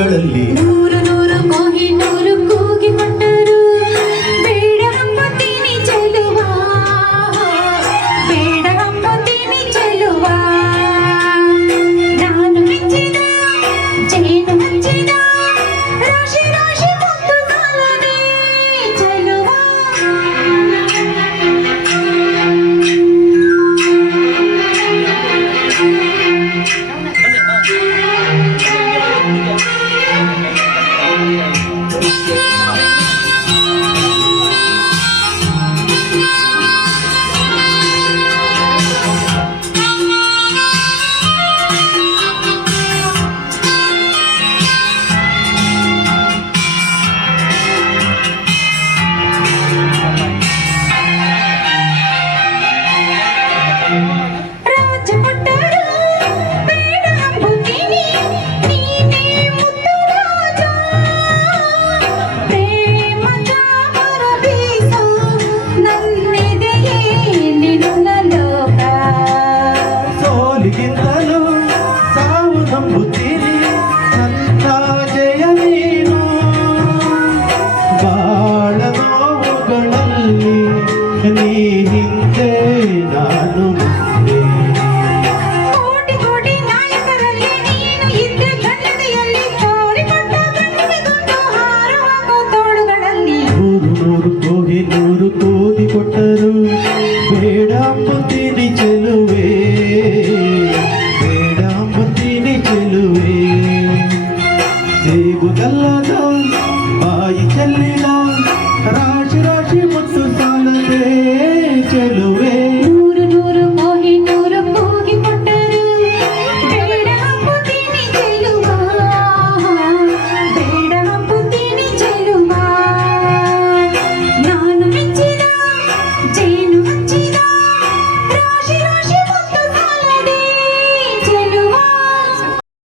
ತೋಳುಗಳಲ್ಲಿ ನೂರು ನೂರು ಕೊಹಿನೂರು ಕೂಗಿ ಕೊಟ್ಟರು ಬೇಡ ಅಂಬುತ್ತೀನಿ ಚೆಲುವ ಬೇಡ ಅಂಬುತ್ತೀನಿ ಚೆಲುವ ನಾನು ಮೆಚ್ಚಿದ ಜೇನು ಮೆಚ್ಚಿದ ರಾಶಿ ರಾಶಿ ಮುತ್ತು ಸಾಲದೆ ಚೆಲುವ ರಾಜ ಕೊಟ್ಟರು ಬೇಡ ಅಂಬುತ್ತೀನಿ ನೀನೇ ಮುತ್ತು ರಾಜ ಪ್ರೇಮದ ಹೊರ ಬೀಸು ನನ್ನೆದೆಯೇ ನಿನ್ನ ಲೋಕ ಸೋಲಿಗಿಂತಲೂ ಸಾವು ನಂಬುತ್ತೀನಿ ನನ್ನ ಜಯ ನೀನು ಬಾಳ ನೋವುಗಳಲ್ಲಿ ನೀ ಹಿಂದೆ ನಾನು ಮುಂದೆ ಕೋಟಿ ಕೋಟಿ ನಾಯಕರಲ್ಲಿ ನೀನು ಇದ್ದೆ ಗಣ್ಣತೆಯಲ್ಲಿ ತೋರಿಕೊಂಡ ಕಣ್ಣಿಗೊಂದು ಹಾರವಾಗೋ ತೋಳುಗಳಲ್ಲಿ ನೂರು ನೂರು ಕೋಹಿನೂರು ಕೋದಿ ಕೊಟ್ಟರು ಬೇಡ ಅಂಬುತ್ತೀನಿ ಚೆಲುವೆ ಬೇಡ ಅಂಬುತ್ತೀನಿ ಚೆಲುವೆ ಸೇಬುಗಲ್ಲದ